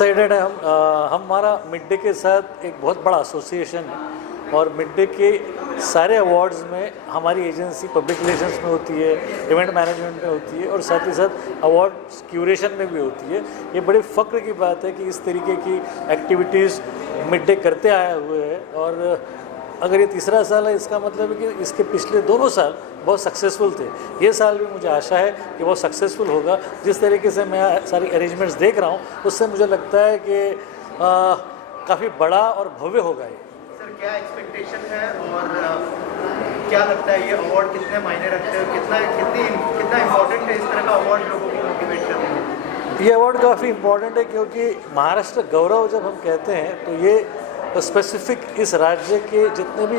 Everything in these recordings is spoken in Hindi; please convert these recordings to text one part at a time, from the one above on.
एक्साइटेड है हम। हमारा मिड डे के साथ एक बहुत बड़ा एसोसिएशन है और मिड डे के सारे अवार्ड्स में हमारी एजेंसी पब्लिक रिलेशंस में होती है, इवेंट मैनेजमेंट में होती है और साथ ही साथ अवार्ड क्यूरेशन में भी होती है। ये बड़े फ़ख्र की बात है कि इस तरीके की एक्टिविटीज़ मिड डे करते आए हुए हैं और अगर ये तीसरा साल है इसका मतलब है कि इसके पिछले दोनों साल बहुत सक्सेसफुल थे। ये साल भी मुझे आशा है कि बहुत सक्सेसफुल होगा। जिस तरीके से मैं सारी अरेंजमेंट्स देख रहा हूँ उससे मुझे लगता है कि काफ़ी बड़ा और भव्य होगा ये। सर क्या एक्सपेक्टेशन है और क्या लगता है ये अवार्ड कितने मायने रखते हैं, कितना इम्पोर्टेंट है इस तरह का अवार्ड लोगों को मोटिवेट करने में? ये अवार्ड काफ़ी इम्पोर्टेंट है क्योंकि महाराष्ट्र गौरव जब हम कहते हैं तो ये स्पेसिफिक इस राज्य के जितने भी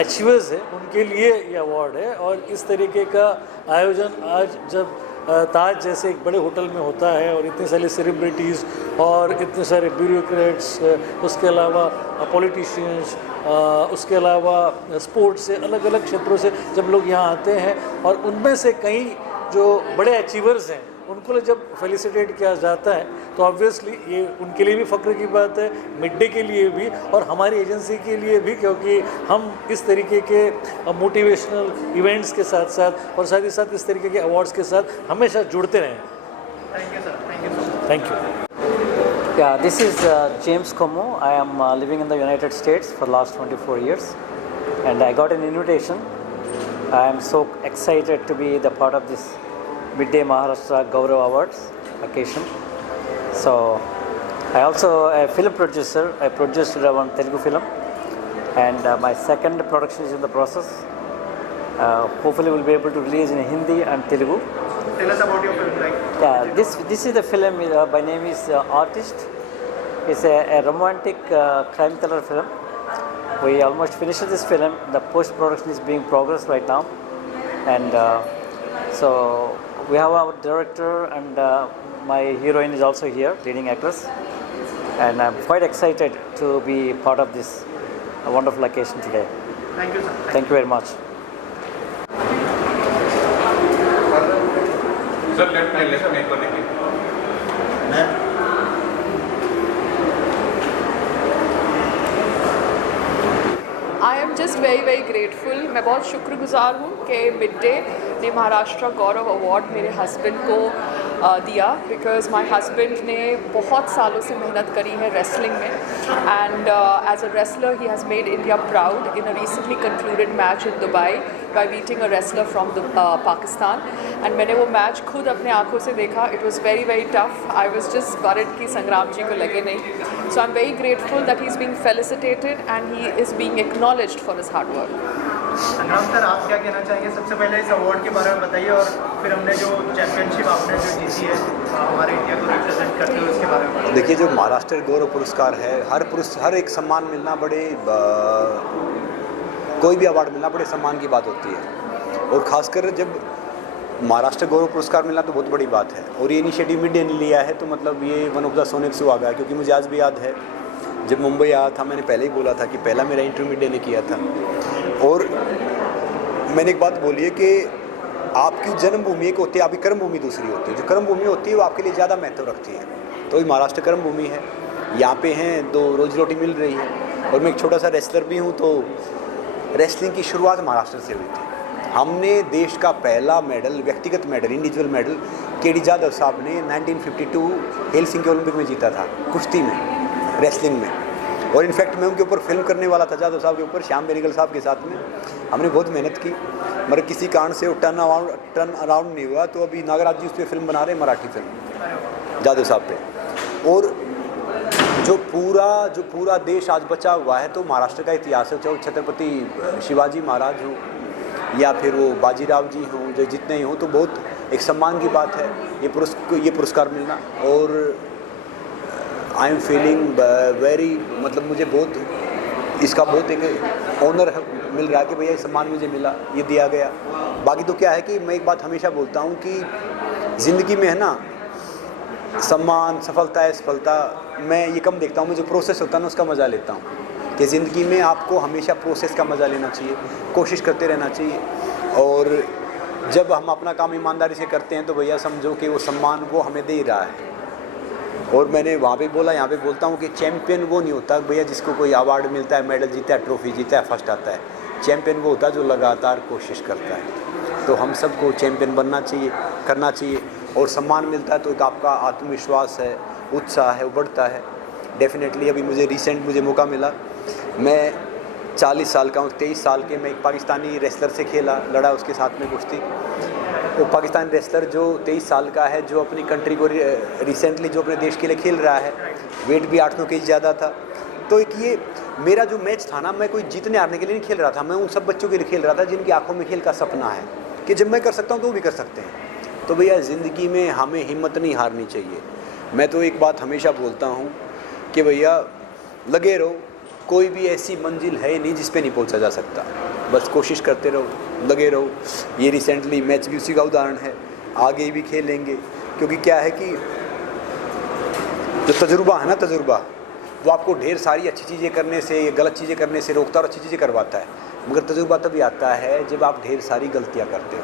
अचीवर्स हैं उनके लिए ये अवार्ड है। और इस तरीके का आयोजन आज जब ताज जैसे एक बड़े होटल में होता है और इतने सारे सेलिब्रिटीज़ और इतने सारे ब्यूरोक्रेट्स, उसके अलावा पॉलिटिशियंस, उसके अलावा स्पोर्ट्स से अलग अलग क्षेत्रों से जब लोग यहाँ आते हैं और उनमें से कई जो बड़े अचीवर्स हैं उनको जब फेलिसिटेट किया जाता है तो ऑब्वियसली ये उनके लिए भी फ़ख्र की बात है, मिड डे के लिए भी और हमारी एजेंसी के लिए भी, क्योंकि हम इस तरीके के मोटिवेशनल इवेंट्स के साथ साथ और साथ ही साथ इस तरीके के अवार्ड्स के साथ हमेशा जुड़ते रहें। Thank you sir, thank you. Thank you. Yeah, this is James Como. I am living in the United States for the last 24 years and I got an invitation. I am so excited to be the part of this Midday Maharashtra Gaurav Awards occasion. So, I also a film producer. I produced one Telugu film and my second production is in the process. Hopefully we'll be able to release in Hindi and Telugu. Tell us about your film. Yeah, this is the film. My name is Artist. It's a romantic crime thriller film. We almost finished this film. The post production is being progressed right now, and so we have our director and my heroine is also here, leading actress, and I'm quite excited to be part of this wonderful occasion today. Thank you, sir. Thank you very much. Sir left में एक बार देखिए। I am just very grateful. मैं बहुत शुक्रगुजार हूँ कि मिड डे ने महाराष्ट्र गौरव अवार्ड मेरे हस्बैंड को दिया, बिकॉज माई हस्बैंड ने बहुत सालों से मेहनत करी है रेसलिंग में and as a wrestler he has made India proud in a recently concluded match in Dubai by beating a wrestler from Pakistan. And मैंने वो मैच खुद अपने आंखों से देखा। It was very tough. I was just worried कि संग्राम जी को लगे नहीं। So I am very grateful that he is being felicitated and he is being acknowledged for his hard work. Sangram sir, आप क्या कहना चाहेंगे? सबसे पहले इस अवार्ड के बारे में बताइए और फिर हमने जो चैंपियनशिप आपने जो जीती है हमारे इंडिया को रिप्रेजेंट करते हुए उसके बारे में बताइए। देखिए, जो महाराष्ट्र गौरव पुरस्कार है, हर एक सम्मान मिलना कोई भी अवार्ड मिलना बड़े सम्मान की बात होती है और ख़ासकर जब महाराष्ट्र गौरव पुरस्कार मिलना तो बहुत बड़ी बात है। और ये इनिशिएटिव मिड डे ने लिया है तो मतलब ये वन ऑफ द सोने पे सुहागा, क्योंकि मुझे आज भी याद है जब मुंबई आया था, मैंने पहले ही बोला था कि पहला मेरा इंटरव्यू मिड डे ने किया था और मैंने एक बात बोली है कि आपकी जन्मभूमि एक होती है, आपकी कर्मभूमि दूसरी होती है। जो कर्मभूमि होती है वो आपके लिए ज़्यादा महत्व रखती है। तो ये महाराष्ट्र कर्मभूमि है, यहाँ पे हैं तो रोजी रोटी मिल रही है। और मैं एक छोटा सा रेसलर भी हूँ, तो रेसलिंग की शुरुआत महाराष्ट्र से हुई थी। हमने देश का पहला मेडल, व्यक्तिगत medal, individual medal KD Jadhav साहब ने 1952 हेलसिंकी ओलंपिक में जीता था, कुश्ती में, रेसलिंग में। और इनफैक्ट मैं उनके ऊपर फिल्म करने वाला था, जाधव साहब के ऊपर, श्याम बेनेगल साहब के साथ में। हमने बहुत मेहनत की मगर किसी कारण से वो टर्न अराउंड नहीं हुआ। तो अभी नागराज जी उस पर फिल्म बना रहे हैं, मराठी फिल्म जाधव साहब पे। और जो पूरा देश आज बचा हुआ है तो महाराष्ट्र का इतिहास है। चाहे छत्रपति शिवाजी महाराज हो या फिर वो बाजीराव जी हों, जो जितने ही हों, तो बहुत एक सम्मान की बात है ये पुरस्कार मिलना। और आई एम फीलिंग वेरी, मतलब मुझे इसका बहुत एक ऑनर मिल रहा है कि भैया ये सम्मान मुझे मिला, ये दिया गया। बाकी तो क्या है कि मैं एक बात हमेशा बोलता हूँ कि ज़िंदगी में है ना, सम्मान, सफलता है, असफलता मैं ये कम देखता हूँ। मैं जो प्रोसेस होता है ना उसका मज़ा लेता हूँ कि ज़िंदगी में आपको हमेशा प्रोसेस का मज़ा लेना चाहिए, कोशिश करते रहना चाहिए। और जब हम अपना काम ईमानदारी से करते हैं तो भैया समझो कि वो सम्मान वो हमें दे ही रहा है। और मैंने वहाँ पे बोला, यहाँ पे बोलता हूँ कि चैम्पियन वो नहीं होता भैया जिसको कोई अवार्ड मिलता है, मेडल जीता है, ट्रॉफी जीता है, फर्स्ट आता है। चैम्पियन वो होता है जो लगातार कोशिश करता है। तो हम सबको चैम्पियन बनना चाहिए, करना चाहिए, और सम्मान मिलता है तो एक आपका आत्मविश्वास है, उत्साह है, वो बढ़ता है डेफिनेटली। अभी मुझे मौका मिला, मैं 40 साल का हूँ, 23 साल के मैं एक पाकिस्तानी रेसलर से लड़ा उसके साथ में कुश्ती। वो पाकिस्तानी रेसलर जो 23 साल का है, जो अपनी कंट्री को रिसेंटली जो अपने देश के लिए खेल रहा है, वेट भी 800 केजी ज़्यादा था। तो एक ये मेरा जो मैच था ना, मैं कोई जीतने हारने के लिए नहीं खेल रहा था, मैं उन सब बच्चों के लिए खेल रहा था जिनकी आंखों में खेल का सपना है कि जब मैं कर सकता हूँ तो वो भी कर सकते हैं। तो भैया ज़िंदगी में हमें हिम्मत नहीं हारनी चाहिए। मैं तो एक बात हमेशा बोलता हूँ कि भैया लगे रहो, कोई भी ऐसी मंजिल है नहीं जिस पे नहीं पहुँचा जा सकता, बस कोशिश करते रहो, लगे रहो। ये रिसेंटली मैच भी उसी का उदाहरण है, आगे भी खेलेंगे, क्योंकि क्या है कि जो तजुर्बा है ना, तजुर्बा वो आपको ढेर सारी अच्छी चीज़ें करने से, गलत चीज़ें करने से रोकता और अच्छी चीज़ें करवाता है, मगर तजुर्बा तभी आता है जब आप ढेर सारी गलतियाँ करते हो।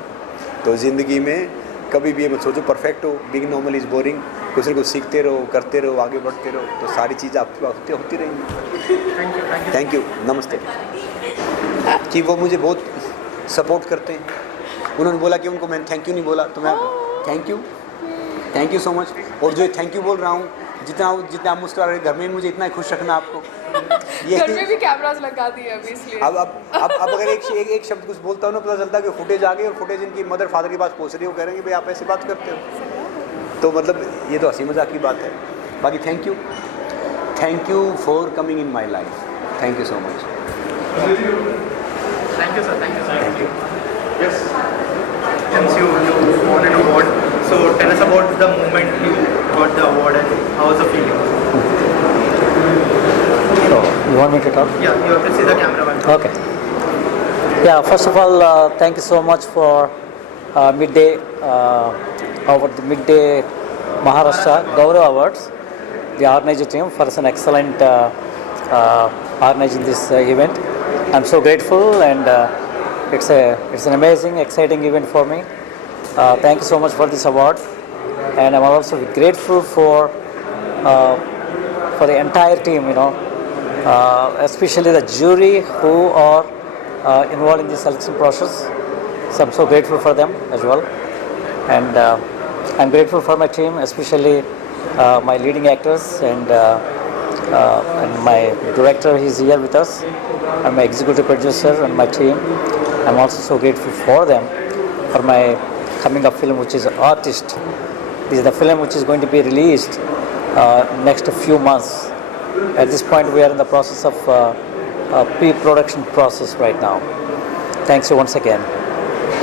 तो ज़िंदगी में कभी भी ये मत सोचो परफेक्ट हो, बिग नॉर्मल इज़ बोरिंग, कुछ न कुछ सीखते रहो, करते रहो, आगे बढ़ते रहो, तो सारी चीज़ें आपकी बात होती रहेंगी। थैंक यू, नमस्ते। कि वो मुझे बहुत सपोर्ट करते हैं। उन्होंने बोला कि उनको मैंने थैंक यू नहीं बोला, तो मैं थैंक यू सो मच। और जो थैंक यू बोल रहा हूँ, जितना आप मुस्कुरा रहे, घर में मुझे इतना खुश रखना आपको। ये घर में भी कैमरास लगा दिए अभी, इसलिए अब अगर एक शब्द कुछ बोलता हूँ ना, पता चलता है कि फुटेज आ गई, और फुटेज इनकी मदर फादर के पास पहुँच रही है, वो कह रहे हैं कि भाई आप ऐसे बात करते हो। तो मतलब ये तो हंसी मजाक की बात है। बाकी thank you for coming in my life. Thank you so much. Thank you, sir. Thank you. Yes. Since you won an award, so tell us about the moment you got the award and how was the feeling? So, you want me to talk? Yeah, you have to see the camera one. Okay. Yeah, first of all, thank you so much for midday, over the midday Maharashtra Gaurav Awards, the organizer team, for an excellent organizing this event. I'm so grateful, and it's an amazing, exciting event for me. Thank you so much for this award, and I'm also grateful for the entire team, especially the jury who are involved in the selection process. So I'm so grateful for them as well, and I'm grateful for my team, especially my leading actors and my director. He's here with us, and my executive producer and my team. I'm also so grateful for them for my coming up film, which is Artist. This is the film which is going to be released next few months. At this point, we are in the process of pre-production process right now. Thanks you once again.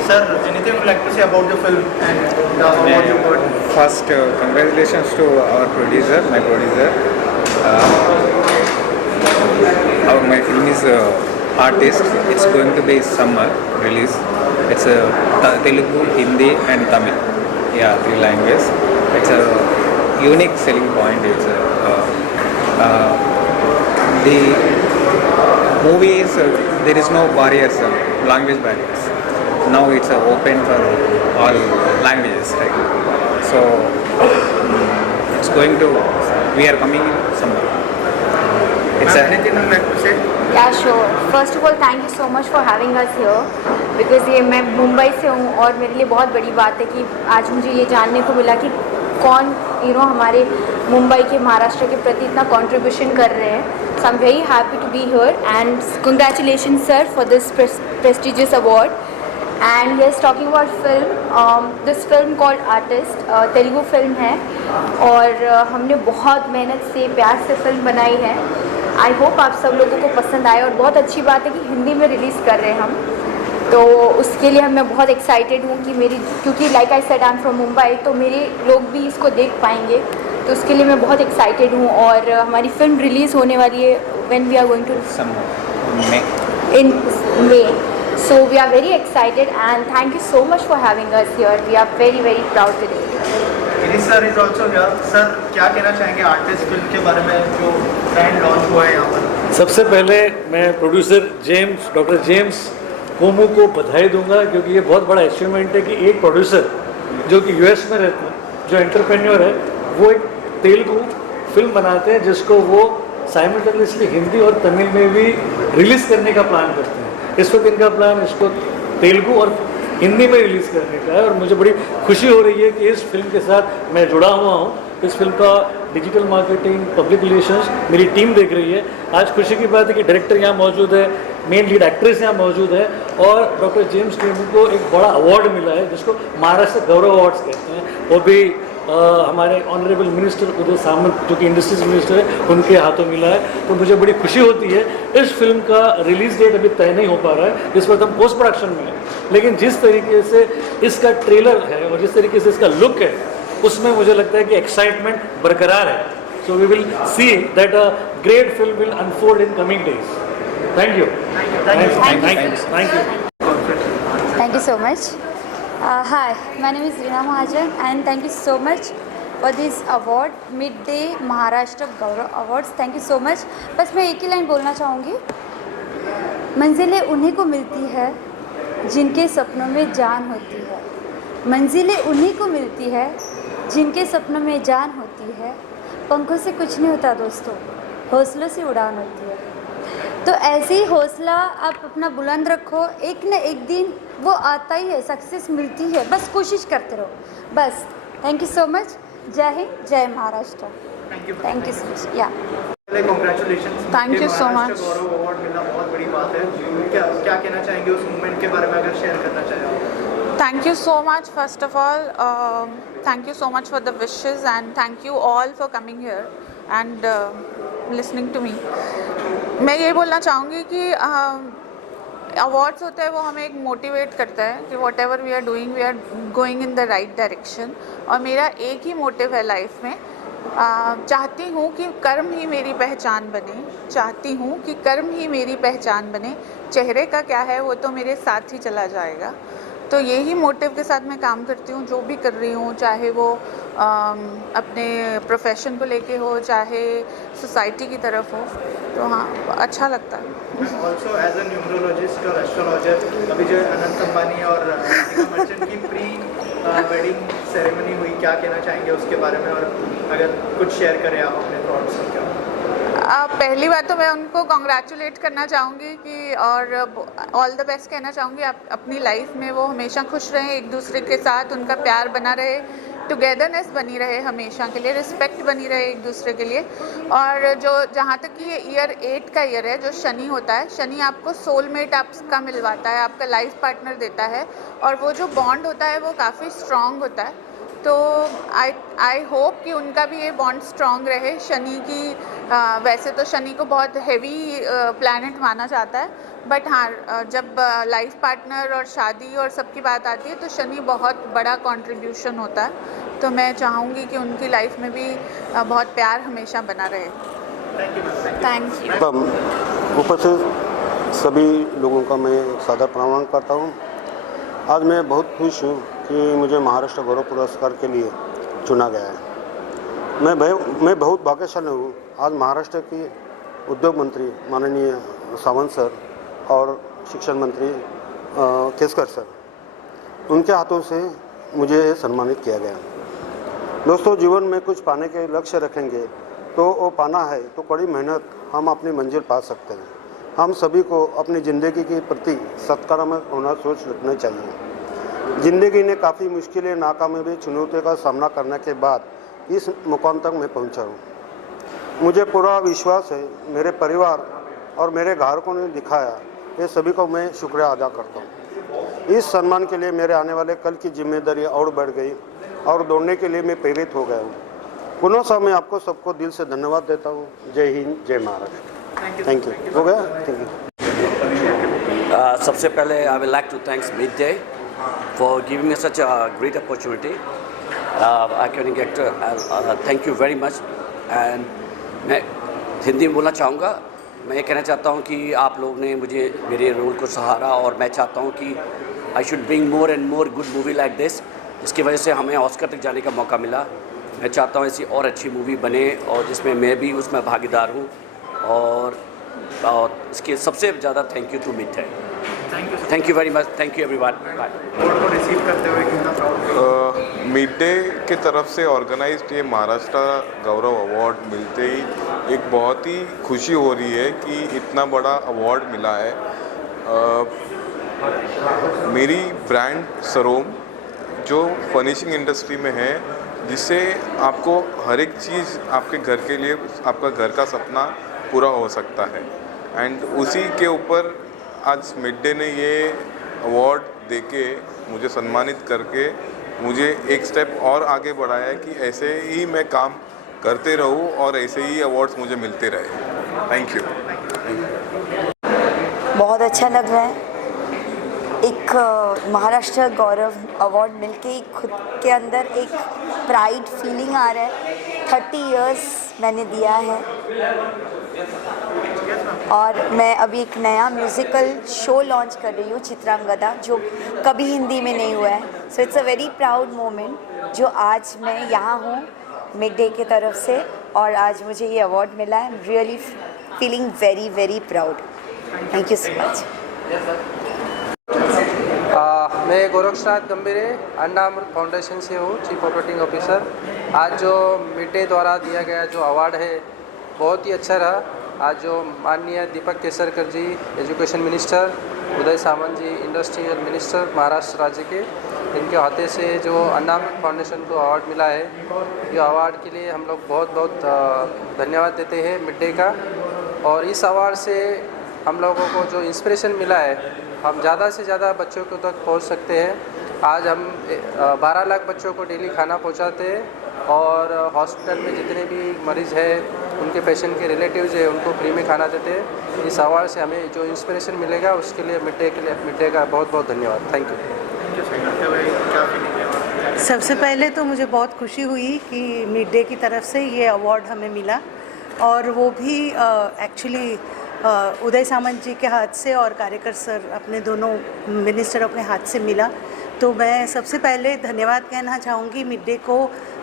Sir, anything you'd like to say about the film and the award you got? First, congratulations to our producer, my producer. My film is Artist. It's going to be summer release. It's Telugu, Hindi and Tamil. Yeah, 3 languages. It's a unique selling point. It's the movie is there is no barriers, language barriers. Now it's open for all languages, right? So it's going to. We are coming in summer. It's Anything you'd like to say? Yeah, sure. First of all, thank you so much for having us here. Because ये मैं मुंबई से हूँ, और मेरे लिए बहुत बड़ी बात है कि आज मुझे ये जानने को मिला कि कौन हमारे मुंबई के, महाराष्ट्र के प्रति इतना कंट्रीब्यूशन कर रहे हैं. So I'm very happy to be here, and congratulations sir for this prestigious award. And yes, talking about film, this film called Artist, Telugu film है, और हमने बहुत मेहनत से, प्यार से फिल्म बनाई है. आई होप आप सब लोगों को पसंद आए, और बहुत अच्छी बात है कि हिंदी में रिलीज़ कर रहे हैं हम, तो उसके लिए मैं बहुत एक्साइटेड हूँ कि क्योंकि like I said I am from Mumbai, तो मेरे लोग भी इसको देख पाएंगे, तो उसके लिए मैं बहुत एक्साइटेड हूँ. और हमारी फिल्म रिलीज़ होने वाली है when we are going to in May. So we are very excited, and thank you so much for having us here. We are very, very proud today. Girish sir is also here. Sir, क्या कहना चाहेंगे आर्टिस्ट फिल्म के बारे में जो ब्रांड लॉन्च हुआ है यहाँ पर? सबसे पहले मैं प्रोड्यूसर डॉक्टर जेम्स कोमू को बधाई दूंगा, क्योंकि ये बहुत बड़ा अचीवमेंट है कि एक प्रोड्यूसर जो कि यूएस में रहता है, जो एंटरप्रेन्योर है, वो एक तेलुगु फिल्म बनाते हैं जिसको वो साइमल्टेनियसली हिंदी और तमिल में भी रिलीज़ करने का प्लान करते हैं। इस वक्त इनका प्लान इसको तेलुगु और हिंदी में रिलीज़ करने का है और मुझे बड़ी खुशी हो रही है कि इस फिल्म के साथ मैं जुड़ा हुआ हूँ। इस फिल्म का डिजिटल मार्केटिंग, पब्लिक रिलेशंस मेरी टीम देख रही है। आज खुशी की बात है कि डायरेक्टर यहाँ मौजूद है, मेन लीड एक्ट्रेस यहाँ मौजूद है और डॉक्टर जेम्स टेमू को एक बड़ा अवार्ड मिला है जिसको महाराष्ट्र गौरव अवार्ड्स कहते हैं। वो भी हमारे ऑनरेबल मिनिस्टर उदय सामंत जो कि इंडस्ट्रीज मिनिस्टर है उनके हाथों मिला है। तो मुझे बड़ी खुशी होती है। इस फिल्म का रिलीज डेट अभी तय नहीं हो पा रहा है, इस वक्त हम पोस्ट प्रोडक्शन में है, लेकिन जिस तरीके से इसका ट्रेलर है और जिस तरीके से इसका लुक है उसमें मुझे लगता है कि एक्साइटमेंट बरकरार है। So we will see that a great film will unfold in coming days. Thank you. Thank you so much. Hi, my name is Reena Mahajan and thank you so much for this award, Midday Maharashtra Gaurav Awards. Thank you so much. बस मैं एक ही लाइन बोलना चाहूँगी, मंजिलें उन्हीं को मिलती है जिनके सपनों में जान होती है। मंजिलें उन्हीं को मिलती है जिनके सपनों में जान होती है। पंखों से कुछ नहीं होता दोस्तों, हौसलों से उड़ान होती है। तो ऐसे ही हौसला आप अपना बुलंद रखो, एक न एक दिन वो आता ही है, सक्सेस मिलती है, बस कोशिश करते रहो बस। Thank you so much. जय हिंद, जय Maharashtra. Thank you so much. Yeah congratulation. Thank you so much. गौरव अवार्ड मिलना बहुत बड़ी बात है। क्या कहना चाहेंगे उस मूवमेंट के बारे में अगर शेयर करना चाहें? Thank you so much. First of all, thank you so much for the wishes and thank you all for coming here and listening to me. मैं ये बोलना चाहूँगी कि अवार्ड्स होता है वो हमें एक मोटिवेट करता है कि whatever we are doing we are going in the right direction. और मेरा एक ही मोटिव है लाइफ में, चाहती हूँ कि कर्म ही मेरी पहचान बने, चाहती हूँ कि कर्म ही मेरी पहचान बने, चेहरे का क्या है वो तो मेरे साथ ही चला जाएगा। तो यही मोटिव के साथ मैं काम करती हूँ, जो भी कर रही हूँ, चाहे वो अपने प्रोफेशन को लेके हो, चाहे सोसाइटी की तरफ हो। तो हाँ, अच्छा लगता है। ऑल्सो एज ए न्यूमरोलॉजिस्ट और एस्ट्रोलॉजर, अभी जो अनंत अंबानी और राधिका मर्चेंट की प्री वेडिंग सेरेमनी हुई, क्या कहना चाहेंगे उसके बारे में? और अगर कुछ शेयर करें आप अपने थॉट्स तो क्या? पहली बात तो मैं उनको कॉन्ग्रेचुलेट करना चाहूँगी कि और ऑल द बेस्ट कहना चाहूँगी। अपनी लाइफ में वो हमेशा खुश रहें, एक दूसरे के साथ उनका प्यार बना रहे, टुगेदरनेस बनी रहे हमेशा के लिए, रिस्पेक्ट बनी रहे एक दूसरे के लिए। और जो जहाँ तक कि ये ईयर 8 का ईयर है, जो शनि होता है, शनि आपको सोलमेट आपका मिलवाता है, आपका लाइफ पार्टनर देता है और वो जो बॉन्ड होता है वो काफ़ी स्ट्रॉन्ग होता है। तो आई होप कि उनका भी ये बॉन्ड स्ट्रॉन्ग रहे। शनि की वैसे तो शनि को बहुत हैवी प्लैनेट माना जाता है, बट हाँ, जब लाइफ पार्टनर और शादी और सबकी बात आती है तो शनि बहुत बड़ा कंट्रीब्यूशन होता है। तो मैं चाहूँगी कि उनकी लाइफ में भी बहुत प्यार हमेशा बना रहे। Thank you. उपस्थित सभी लोगों का मैं सादर प्रणाम करता हूँ। आज मैं बहुत खुश हूँ कि मुझे महाराष्ट्र गौरव पुरस्कार के लिए चुना गया है। मैं बहुत भाग्यशाली हूँ। आज महाराष्ट्र की उद्योग मंत्री माननीय सावंत सर और शिक्षण मंत्री केसकर सर, उनके हाथों से मुझे सम्मानित किया गया। दोस्तों, जीवन में कुछ पाने के लक्ष्य रखेंगे तो वो पाना है तो कड़ी मेहनत हम अपनी मंजिल पा सकते हैं। हम सभी को अपनी ज़िंदगी के प्रति सकारात्मक होना सोच रखना चाहिए। ज़िंदगी ने काफ़ी मुश्किलें, नाकामी भी चुनौतियों का सामना करने के बाद इस मुकाम तक मैं पहुंचा हूं। मुझे पूरा विश्वास है मेरे परिवार और मेरे घरवालों ने दिखाया, ये सभी को मैं शुक्रिया अदा करता हूं। इस सम्मान के लिए मेरे आने वाले कल की जिम्मेदारी और बढ़ गई और दौड़ने के लिए मैं प्रेरित हो गया हूँ। पुनः सा मैं आपको सबको दिल से धन्यवाद देता हूँ। जय हिंद, जय महाराष्ट्र। Thank you. हो गया? Thank you. सबसे पहले I will like to thanks Midday for giving me such a great opportunity. Iconic actor, thank you very much. And मैं हिंदी में बोलना चाहूँगा। मैं ये कहना चाहता हूँ कि आप लोग ने मुझे मेरे रोल को सहारा और मैं चाहता हूँ कि I should bring more and more good movie like this, जिसकी वजह से हमें ऑस्कर तक जाने का मौका मिला। मैं चाहता हूँ ऐसी और अच्छी मूवी बने और जिसमें मैं भी उसमें भागीदार हूँ। और इसके सबसे ज़्यादा thank you to mid. Thank you very much. Thank you everyone. Bye. Award को रिसीव करते हुए कितना प्राउड? मिड डे के तरफ से ऑर्गेनाइज्ड ये महाराष्ट्र गौरव अवार्ड मिलते ही एक बहुत ही खुशी हो रही है कि इतना बड़ा अवार्ड मिला है। मेरी ब्रांड सरोम जो फर्निशिंग इंडस्ट्री में है, जिससे आपको हर एक चीज़ आपके घर के लिए आपका घर का सपना पूरा हो सकता है, एंड उसी के ऊपर आज मिड डे ने ये अवार्ड देके मुझे सम्मानित करके मुझे एक स्टेप और आगे बढ़ाया है कि ऐसे ही मैं काम करते रहूं और ऐसे ही अवार्ड्स मुझे मिलते रहे। Thank you. बहुत अच्छा लग रहा है। एक महाराष्ट्र गौरव अवार्ड मिलके ही खुद के अंदर एक प्राइड फीलिंग आ रहा है। 30 इयर्स मैंने दिया है और मैं अभी एक नया म्यूज़िकल शो लॉन्च कर रही हूँ, चित्रांगदा, जो कभी हिंदी में नहीं हुआ है। So it's a very proud moment जो आज मैं यहाँ हूँ मिड डे की तरफ से, और आज मुझे ये अवार्ड मिला है। I am really feeling very very proud. Thank you so much. मैं गोरक्षनाथ गंभीरे अन्ना अमृत फाउंडेशन से हूँ, चीफ ऑपरेटिंग ऑफिसर। आज जो मिड डे द्वारा दिया गया जो अवार्ड है बहुत ही अच्छा रहा। आज जो माननीय दीपक केसरकर जी एजुकेशन मिनिस्टर, उदय सामंत जी इंडस्ट्रियल मिनिस्टर महाराष्ट्र राज्य के, इनके हाथे से जो अन्ना अमृत फाउंडेशन को अवार्ड मिला है, ये अवार्ड के लिए हम लोग बहुत बहुत धन्यवाद देते हैं मिड डे का। और इस अवार्ड से हम लोगों को जो इंस्पिरेशन मिला है, हम ज़्यादा से ज़्यादा बच्चों को तक पहुंच सकते हैं। आज हम 12 लाख बच्चों को डेली खाना पहुंचाते हैं, और हॉस्पिटल में जितने भी मरीज़ हैं उनके पेशेंट के रिलेटिव्स हैं उनको फ्री में खाना देते हैं। इस अवार्ड से हमें जो इंस्पिरेशन मिलेगा उसके लिए मिड डे का बहुत बहुत धन्यवाद। Thank you. सबसे पहले तो मुझे बहुत खुशी हुई कि मिड डे की तरफ से ये अवार्ड हमें मिला, और वो भी एक्चुअली उदय सामंत जी के हाथ से और कार्यकर सर अपने दोनों मिनिस्टरों के हाथ से मिला। तो मैं सबसे पहले धन्यवाद कहना चाहूँगी मिड डे को,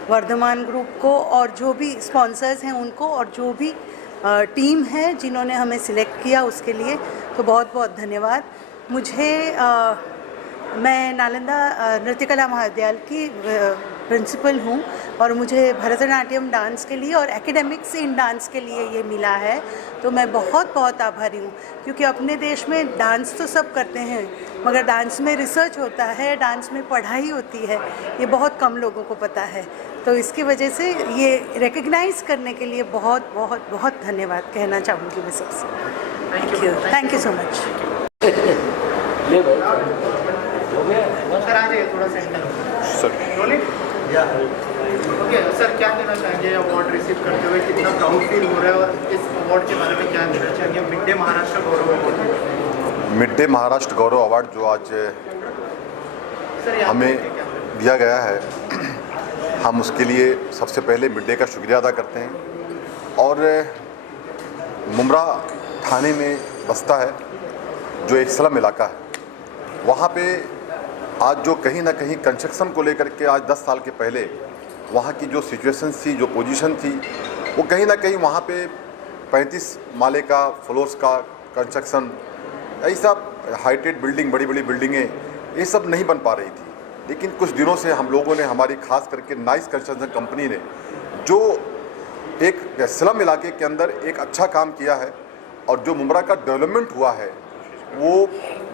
वर्धमान ग्रुप को, और जो भी स्पॉन्सर्स हैं उनको, और जो भी टीम है जिन्होंने हमें सिलेक्ट किया उसके लिए तो बहुत बहुत धन्यवाद। मुझे मैं नालंदा नृत्य कला महाविद्यालय की प्रिंसिपल हूँ, और मुझे भरतनाट्यम डांस के लिए और एकेडमिक्स इन डांस के लिए ये मिला है। तो मैं बहुत बहुत आभारी हूँ, क्योंकि अपने देश में डांस तो सब करते हैं, मगर डांस में रिसर्च होता है, डांस में पढ़ाई होती है, ये बहुत कम लोगों को पता है। तो इसकी वजह से ये रिकग्नाइज़ करने के लिए बहुत बहुत बहुत धन्यवाद कहना चाहूँगी मैं सबसे। Thank you so much. Sir आ जाइए थोड़ा सेंटर। ओके सर, क्या कहना चाहेंगे अवार्ड रिसीव करते हुए? कितना प्राउड फील हो रहा है, और इस अवार्ड के बारे में क्या कहना चाहेंगे? मिड डे महाराष्ट्र गौरव अवार्ड, मिड डे महाराष्ट्र गौरव अवार्ड जो आज हमें दिया गया है, हम उसके लिए सबसे पहले मिड डे का शुक्रिया अदा करते हैं। और मुमरा थाने में बसता है जो एक स्लम इलाका है, वहाँ पे आज जो कहीं ना कहीं कंस्ट्रक्शन को लेकर के आज 10 साल के पहले वहाँ की जो सिचुएशन थी, जो पोजीशन थी, वो कहीं ना कहीं वहाँ पे 35 माले का फ्लोर्स का कंस्ट्रक्शन, ऐसा हाइटेड बिल्डिंग, बड़ी बड़ी बिल्डिंगें, ये सब नहीं बन पा रही थी। लेकिन कुछ दिनों से हम लोगों ने, हमारी खास करके नाइस कंस्ट्रक्शन कंपनी ने जो एक स्लम इलाके के अंदर एक अच्छा काम किया है, और जो मुमरा का डेवलपमेंट हुआ है वो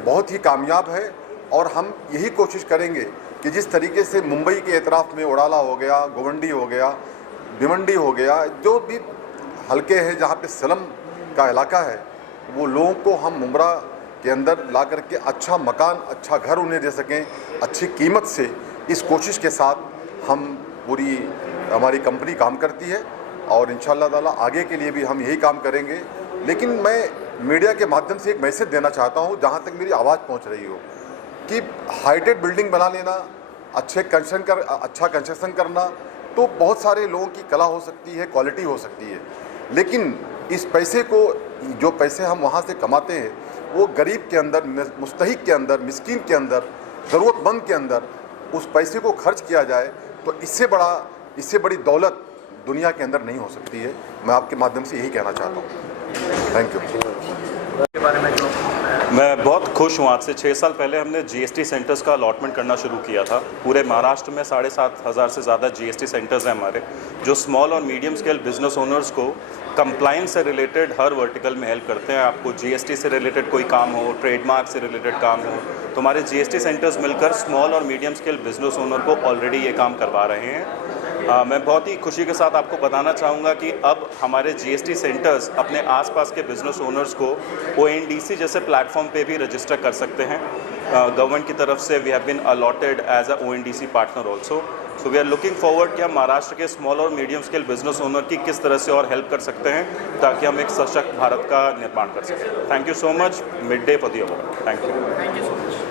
बहुत ही कामयाब है। और हम यही कोशिश करेंगे कि जिस तरीके से मुंबई के एतराफ़ में उड़ाला हो गया, गोवंडी हो गया, भिवंडी हो गया, जो भी हल्के हैं जहाँ पे स्लम का इलाका है, वो लोगों को हम मुमरा के अंदर ला करके अच्छा मकान, अच्छा घर उन्हें दे सकें अच्छी कीमत से। इस कोशिश के साथ हम पूरी हमारी कंपनी काम करती है, और इंशाअल्लाह ताला आगे के लिए भी हम यही काम करेंगे। लेकिन मैं मीडिया के माध्यम से एक मैसेज देना चाहता हूँ, जहाँ तक मेरी आवाज़ पहुँच रही हो, कि हाइटेड बिल्डिंग बना लेना, अच्छा कंस्ट्रक्शन करना तो बहुत सारे लोगों की कला हो सकती है, क्वालिटी हो सकती है, लेकिन इस पैसे को, जो पैसे हम वहाँ से कमाते हैं, वो गरीब के अंदर, मुस्तहिक के अंदर, मिस्कीन के अंदर, ज़रूरतमंद के अंदर उस पैसे को खर्च किया जाए, तो इससे बड़ी दौलत दुनिया के अंदर नहीं हो सकती है। मैं आपके माध्यम से यही कहना चाहता हूँ। Thank you. मैं बहुत खुश हूँ। आज से 6 साल पहले हमने जीएसटी सेंटर्स का अलॉटमेंट करना शुरू किया था। पूरे महाराष्ट्र में 7,500 से ज़्यादा जीएसटी सेंटर्स हैं हमारे, जो स्मॉल और मीडियम स्केल बिजनेस ओनर्स को कंप्लाइंस से रिलेटेड हर वर्टिकल में हेल्प करते हैं। आपको जीएसटी से रिलेटेड कोई काम हो, ट्रेडमार्क से रिलेटेड काम हो, तो हमारे जीएसटी सेंटर्स मिलकर स्मॉल और मीडियम स्केल बिजनेस ओनर को ऑलरेडी ये काम करवा रहे हैं। मैं बहुत ही खुशी के साथ आपको बताना चाहूँगा कि अब हमारे जीएसटी सेंटर्स अपने आसपास के बिजनेस ओनर्स को ONDC जैसे प्लेटफॉर्म पे भी रजिस्टर कर सकते हैं। गवर्नमेंट की तरफ से we have been allotted as a ONDC partner also. So we are looking forward कि हम महाराष्ट्र के स्मॉल और मीडियम स्केल बिजनेस ओनर की किस तरह से और हेल्प कर सकते हैं ताकि हम एक सशक्त भारत का निर्माण कर सकें। Thank you so much mid day for the award. Thank you.